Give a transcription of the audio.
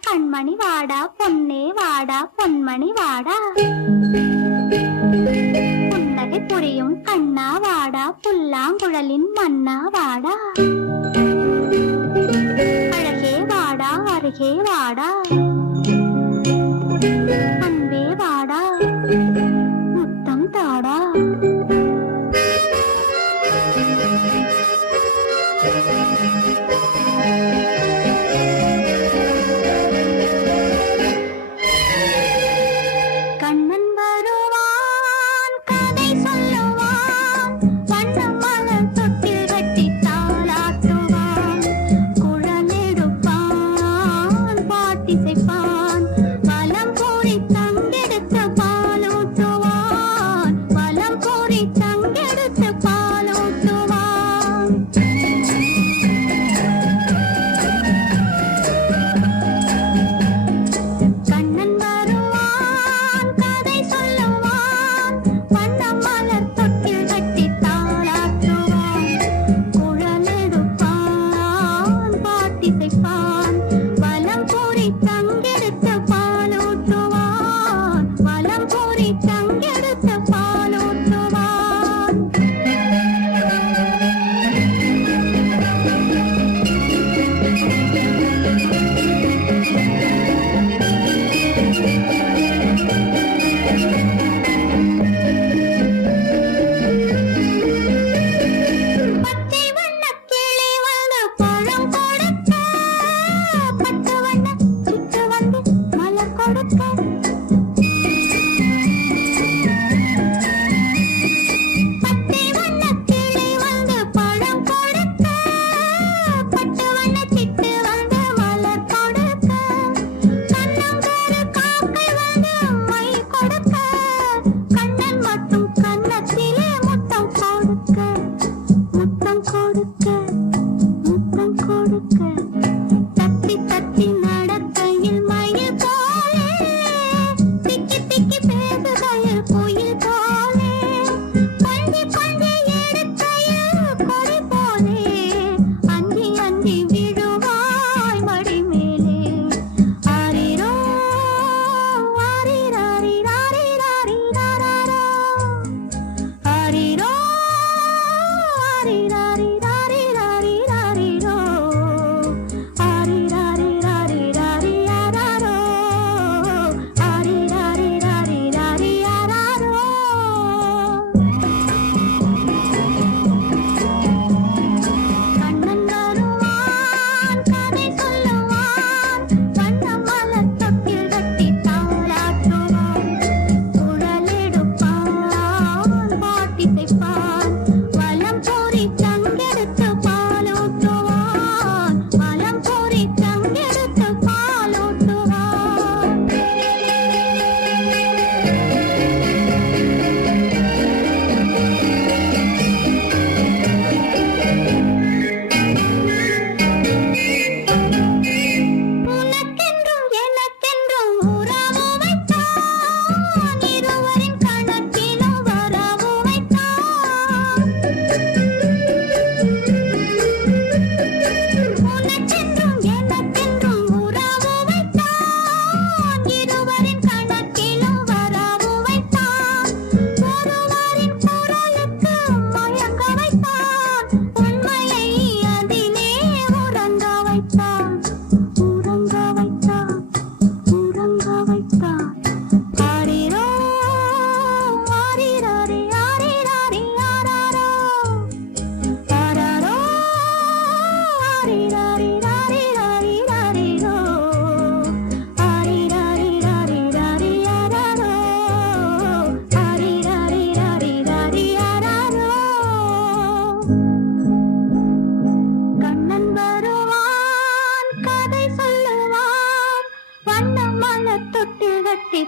கண்மணி வாடா பொன்னே வாடா பொன்மணி வாடா. புன்னகை புரியும் கண்ணா வாடா புல்லாங்குழலின் மன்னா வாடா. அழகே வாடா அருகே வாடா அன்பே வாடா முத்தம் தாடா. கண்ணன் வருவான் கதை சொல்லுவான் வண்ணம் மலர் தொட்டில் கட்டி தாளாட்டுவான். குழலெடுப்பான் பாட்டிசைப்பான் வலம் பூரி தங்கெடுத்து பாலூட்டுவான். வலம் பூரி தங்கெடுத்து பாலூட்டுவான். கண்ணன் வருவான் கதை சொல்லுவான் வண்ணம் மலர் தொட்டில் கட்டி தாளாட்டுவான். குழலெடுப்பான் பாட்டிசைப்பான் வலம் பூரி தங்கெடுத்து பாலூட்டுவான். வலம் பூரி தங்கெடுத்து பாலூட்டுவான். பச்சை வண்ணக் கிளி வந்து பழம் கொடுக்க பட்டு வண்ண சிட்டு வந்து மலர் கொடுக்க. பச்சை வண்ணக் கிளி வந்து பழம் கொடுக்க பட்டு வண்ண சிட்டு வந்து மலர் கொடுக்க. கண்ணங்கார காக்கை வந்து மை கொடுக்க கண்ணன் மட்டும் கன்னத்திலே முத்தம் கொடுக்க. முத்தம் கொடுக்க முத்தம் கொடுக்க. தத்தி தத்தி நடக்கையில் மயில் போலே திக்கி திக்கி பேசுகையில் குயில் போலே கொஞ்சி கொஞ்சி எடுக்கையில் கொடி போலே அஞ்சி அஞ்சி விழுவாய் மடி மேலே. ஆரிரோ ஆரிராரிராரிராரிராரோ ஆரிரோ ஆரிராரிராரிராரிராரிரோ ஆரிராரிராரிராரிராரோ ஆரிராரிராரிராரிராரோ. கண்ணன் வருவான் கதை சொல்லுவான் வண்ணம் மலர் தொட்டில் கட்டி தாளாட்டுவான். குழலெடுப்பான் பாட்டிசைப்பான் வலம் பூரி தங்கெடுத்து பாலூட்டுவான். வலம் பூரி தங்கெடுத்து பாலூட்டுவான். உனக்கென்றும் எனக்கென்றும் உறவு வைத்தான். இருவரின் கணக்கிலும் வரவு வைத்தான். உனக்கென்றும் எனக்கென்றும் உறவு வைத்தான். இருவரின் கணக்கிலும் வரவு வைத்தான். ஒருவரின் குரலுக்கு மயங்க வைத்தான். உண்மையை அதிலே உறங்க வைத்தான். உறங்க வைத்தான் உறங்க வைத்தான். ஆரிரோ ஆரிராரி ஆரிராரி ஆராரோ ஆராரோ ஆரிராரிராரிராரிராரிரோ ஆரிராரிராரிராரி ஆராரோ ஆரிராரிராரிராரி ஆராரோ. கண்ணன் வருவான் கதை சொல்லுவான் வண்ணம் மலர் தொட்டில் கட்டி